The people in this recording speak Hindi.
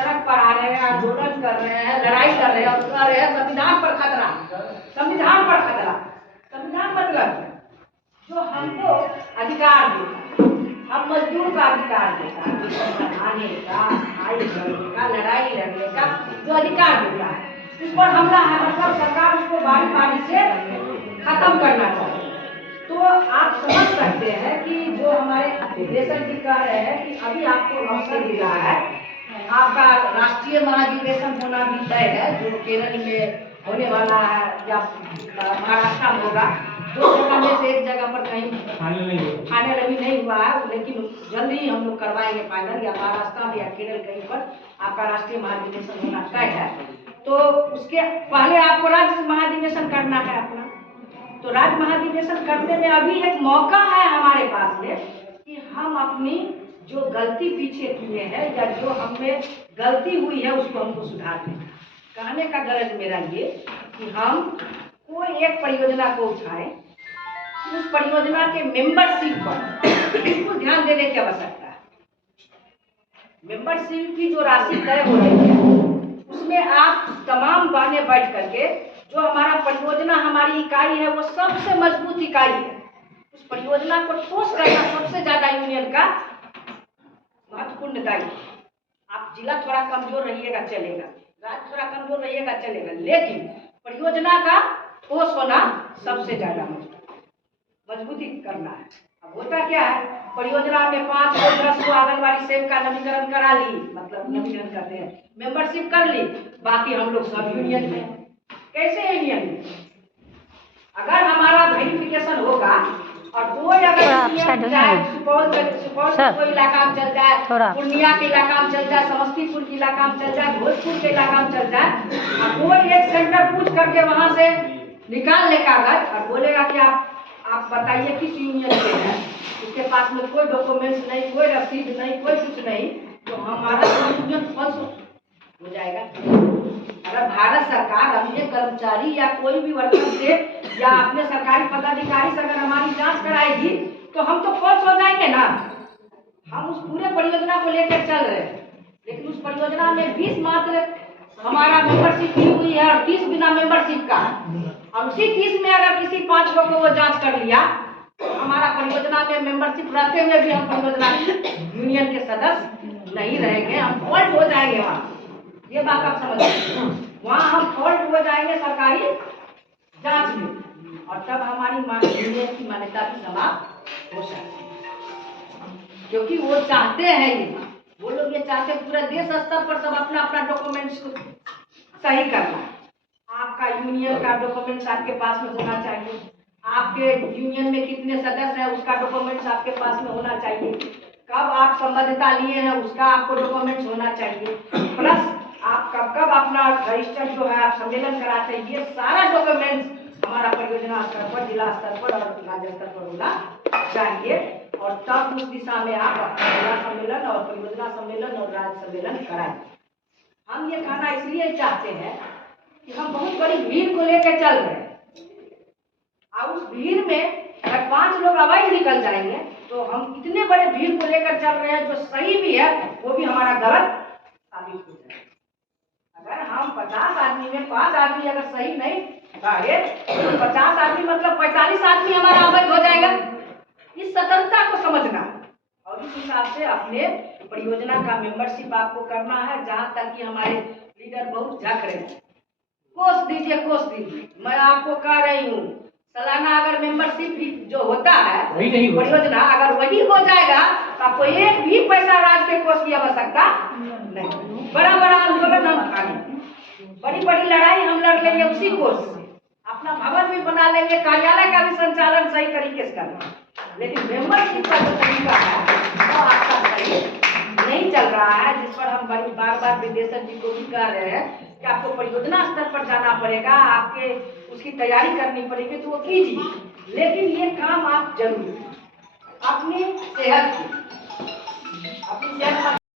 सड़क पर आ रहे हैं, आंदोलन कर रहे हैं, लड़ाई कर रहे हैं और कह रहे हैं संविधान पर खतरा, संविधान पर खतरा। संविधान मतलब जो हमको अधिकार देता, हम मजदूर का अधिकार देता, आने का, लड़ाई करने का, लड़ाई लड़ने का जो अधिकार देता है, उस पर हमला है, मतलब सरकार उसको बारी बारी से खत्म करना चाहिए। तो आप समझ सकते हैं कि जो हमारे अधिवेशन जी कह रहे हैं कि अभी आपको अवसर मिला है, आपका राष्ट्रीय महाधिवेशन होना भी तय है, जो केरल में होने वाला है या महाराष्ट्र में होगा। दो जगह में से एक जगह पर कहीं फाइनल अभी नहीं हुआ है, लेकिन जल्दी ही हम लोग करवाएंगे फाइनल, या महाराष्ट्र में या केरल कहीं पर आपका राष्ट्रीय महाधिवेशन होना तय है। तो उसके पहले आपको राज्य महाधिवेशन करना है अपना। तो राज्य महाधिवेशन करने में अभी एक मौका है हमारे पास में कि हम अपनी जो गलती पीछे किए हैं या जो हमें गलती हुई है उसको हमको सुधार देना। कहने का गरज मेरा ये कि हम कोई एक परियोजना को उठाएं, उस परियोजना के मेंबरशिप पर बिल्कुल ध्यान देने की आवश्यकता है। मेंबरशिप की जो राशि तय हो रही है उसमें आप तमाम बहने बैठ करके, जो हमारा परियोजना हमारी इकाई है वो सबसे मजबूत इकाई है, उस परियोजना को ठोस करना सबसे ज्यादा यूनियन का महत्वपूर्ण दायित्व। आप जिला थोड़ा कमजोर रहिएगा चलेगा, राज्य थोड़ा कमजोर रहिएगा चलेगा, लेकिन परियोजना का ठोस होना सबसे ज्यादा मजबूती करना है। अब होता क्या है, परियोजना में 5 को 10 को आंगनबाड़ी सेवक का नवीनीकरण करा ली, मतलब नवीनीकरण करते हैं, मेंबरशिप कर ली, बाकी हम लोग सब यूनियन में। कैसे यूनियन में? अगर हमारा वेरिफिकेशन होगा और कोई अगर चाहे सुपौल के कोई इलाका में चल जाए, पूर्णिया के इलाका में चल जाए, समस्तीपुर के इलाका में चल जाए, भोजपुर के इलाका में चल जाए, और कोई एक सेंटर पूछ करके वहां से निकाल ले कागज और बोलेगा कि आप बताइए किस यूनियन से है, उसके पास में कोई डॉक्यूमेंट्स नहीं, कोई रसीद नहीं, कोई कुछ नहीं, तो हमारा यूनियन फॉल्स हो जाएगा। अगर भारत सरकार अपने कर्मचारी या कोई भी वर्कर से या अपने सरकारी पदाधिकारी से अगर हमारी जांच कराएगी तो हम तो फॉल्स हो जाएंगे ना। हम उस पूरे परियोजना को लेकर चल रहे हैं, लेकिन उस परियोजना में 20 मात्र हमारा मेंबरशिप की हुई है और 30 बिना मेंबरशिप का, और उसी 30 में अगर किसी 5 लोगों को वो जांच कर लिया तो हमारा परियोजना में मेंबरशिप रहते हुए भी हम परियोजना यूनियन के सदस्य नहीं रहेंगे, हम फॉल्ट हो जाएंगे वहाँ। ये बात आप समझिए, वहाँ हम फॉल्ट हो जाएंगे सरकारी जांच में, और तब हमारी यूनियन की मान्यता भी समाप्त हो सकती है। क्योंकि वो चाहते हैं, ये वो लोग ये चाहते हैं पूरे देश स्तर पर सब अपना अपना डॉक्यूमेंट्स सही करना। आपका यूनियन का डॉक्यूमेंट्स आपके पास में होना चाहिए, आपके यूनियन में कितने सदस्य हैं उसका डॉक्यूमेंट्स आपके पास में होना चाहिए, कब आप संबद्धता लिए हैं उसका आपको डॉक्यूमेंट्स होना चाहिए, प्लस आप कब अपना रजिस्टर जो है आप सम्मेलन कराते हैं, ये सारा डॉक्यूमेंट्स हमारा परियोजना स्तर पर, जिला स्तर पर और राज्य स्तर पर होना चाहिए। और तब उस दिशा में आप अपना जिला सम्मेलन और परियोजना सम्मेलन और राज्य सम्मेलन कराएं। हम ये कहना इसलिए चाहते हैं कि हम बहुत बड़ी भीड़ को लेकर चल रहे हैं, और उस भीड़ में अगर 5 लोग अवैध निकल जाएंगे तो हम इतने बड़े भीड़ को लेकर चल रहे हैं, जो सही भी है वो भी हमारा गलत साबित हो जाएगा। अगर हम 50 आदमी में 5 आदमी अगर सही नहीं रहे तो 50 आदमी मतलब 45 आदमी हमारा अवैध हो जाएगा। इस सतर्कता को समझना और इस हिसाब से अपने परियोजना का मेंबरशिप आपको करना है। जहाँ तक कि हमारे लीडर बहुत झक रहे हैं, कोष दीजिए, कोष दीजिए। मैं आपको कह रही हूँ, सालाना अगर मेंबरशिप भी जो होता है परियोजना, अगर वही हो जाएगा तो आपको एक भी पैसा राज्य के कोष की आवश्यकता नहीं। बड़ा बड़ा आंदोलन हम उठाएंगे, बड़ी बड़ी लड़ाई हम लड़ लेंगे उसी कोष से, अपना भवन भी बना लेंगे, कार्यालय का भी संचालन सही तरीके से करना। लेकिन मेंबरशिप का जो तरीका है वो आपका सही नहीं चल रहा है, जिस पर हम बड़ी बार विदेशक जी को भी कह रहे हैं कि आपको परियोजना स्तर पर जाना पड़ेगा, आपके उसकी तैयारी करनी पड़ेगी, तो वो कीजिए। लेकिन ये काम आप जरूर अपनी सेहत की, अपनी सेहत